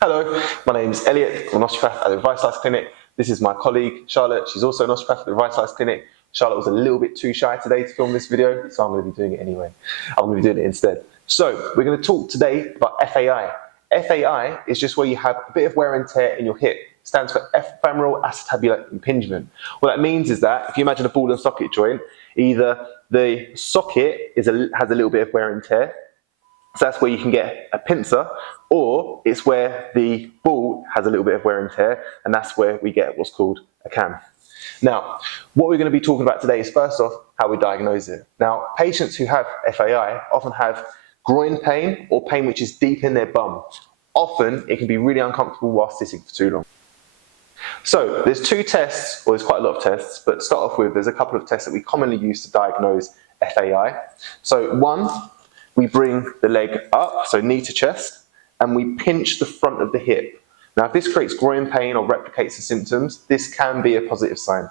Hello, my name is Elliot. I'm an osteopath at the Revitalize Clinic. This is my colleague, Charlotte. She's also an osteopath at the Revitalize Clinic. Charlotte was a little bit too shy today to film this video, so I'm going to be doing it anyway. I'm going to be doing it instead. So, we're going to talk today about FAI. FAI is just where you have a bit of wear and tear in your hip. It stands for femoral acetabular impingement. What that means is that if you imagine a ball and socket joint, either the socket has a little bit of wear and tear, so that's where you can get a pincer, or it's where the ball has a little bit of wear and tear, and that's where we get what's called a cam. Now, what we're going to be talking about today is first off, how we diagnose it. Now, patients who have FAI often have groin pain or pain which is deep in their bum. Often, it can be really uncomfortable while sitting for too long. So, there's two tests, or there's quite a lot of tests, but to start off with, there's a couple of tests that we commonly use to diagnose FAI. So, one, we bring the leg up, so knee to chest, and we pinch the front of the hip. Now, if this creates groin pain or replicates the symptoms, this can be a positive sign.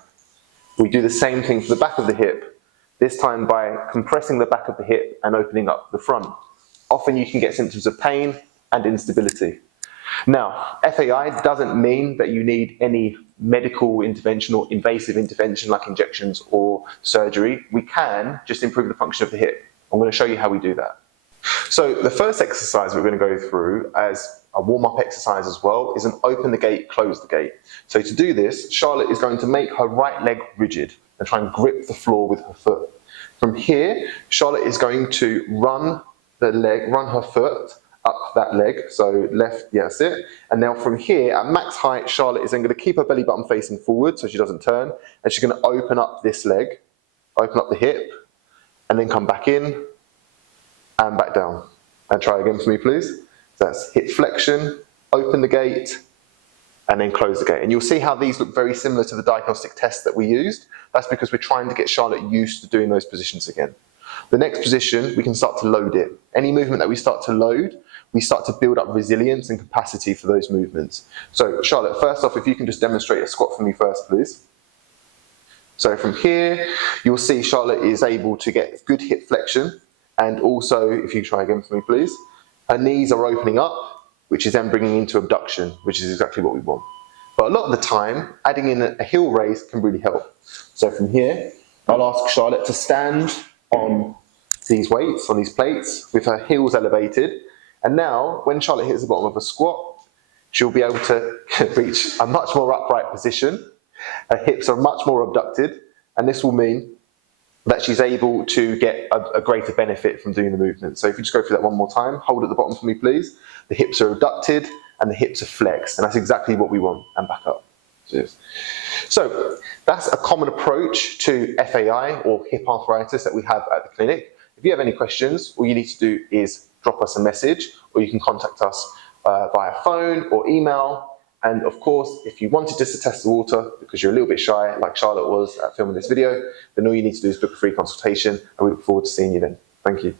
We do the same thing for the back of the hip, this time by compressing the back of the hip and opening up the front. Often you can get symptoms of pain and instability. Now, FAI doesn't mean that you need any medical intervention or invasive intervention like injections or surgery. We can just improve the function of the hip. I'm going to show you how we do that. So the first exercise we're going to go through as a warm-up exercise as well is an open the gate, close the gate. So to do this, Charlotte is going to make her right leg rigid and try and grip the floor with her foot. From here, Charlotte is going to run her foot up that leg, so left, yeah, that's it. And now from here, at max height, Charlotte is then going to keep her belly button facing forward so she doesn't turn, and she's going to open up this leg, open up the hip, and then come back in and back down. And try again for me, please. That's hip flexion, open the gate, and then close the gate. And you'll see how these look very similar to the diagnostic tests that we used. That's because we're trying to get Charlotte used to doing those positions again. The next position, we can start to load it. Any movement that we start to load, we start to build up resilience and capacity for those movements. So Charlotte, first off, if you can just demonstrate a squat for me first, please. So from here, you'll see Charlotte is able to get good hip flexion, and also, if you try again for me please, her knees are opening up, which is then bringing into abduction, which is exactly what we want. But a lot of the time, adding in a heel raise can really help. So from here, I'll ask Charlotte to stand on these weights, on these plates, with her heels elevated, and now, when Charlotte hits the bottom of a squat, she'll be able to reach a much more upright position. Her hips are much more abducted, and this will mean that she's able to get a greater benefit from doing the movement. So if you just go through that one more time, hold at the bottom for me please. The hips are abducted and the hips are flexed, and that's exactly what we want, and back up. Cheers. So that's a common approach to FAI or hip arthritis that we have at the clinic. If you have any questions, all you need to do is drop us a message, or you can contact us via phone or email. And of course, if you wanted just to test the water because you're a little bit shy, like Charlotte was at filming this video, then all you need to do is book a free consultation, and we look forward to seeing you then. Thank you.